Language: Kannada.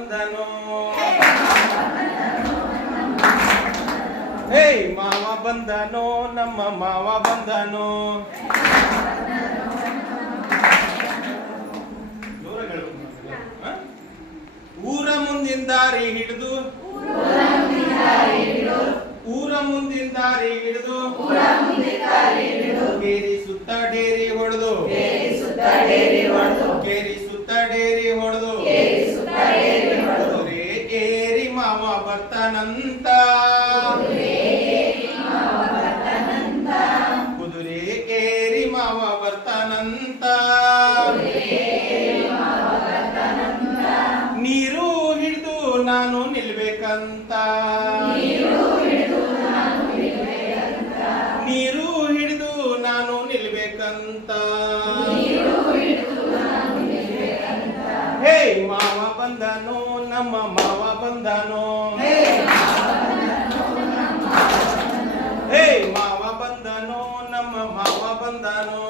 ಬಂದನು ಏಯ್, ಮಾವ ಬಂದನು, ನಮ್ಮ ಮಾವ ಬಂದನು? ಊರ ಮುಂದಿನ ದಾರಿ ಹಿಡಿದು. ಊರ ಮುಂದಿನ ದಾರಿ ಹಿಡಿದು. ಕೇರಿ ಸುತ್ತ ಡೇರಿ ಹೊಡೆದು. ಕೇರಿ ಸುತ್ತ ಡೇರಿ ಹೊಡೆದು. ಬರ್ತಾನಂತ. ಕುದುರೆ ಏರಿ ಮಾವ ಬರ್ತಾನಂತ. ನೀರು ಹಿಡಿದು ನಾನು ನಿಲ್ಬೇಕಂತ. ನೀರು ಹಿಡಿದು ನಾನು ನಿಲ್ಬೇಕಂತ. ಮಾವ ಬಂದನು ನಮ್ಮ ಮಾವ ಬಂದನು ಹೇ ಮಾವ ಬಂದನು ನಮ್ಮ ಮಾವ ಬಂದನು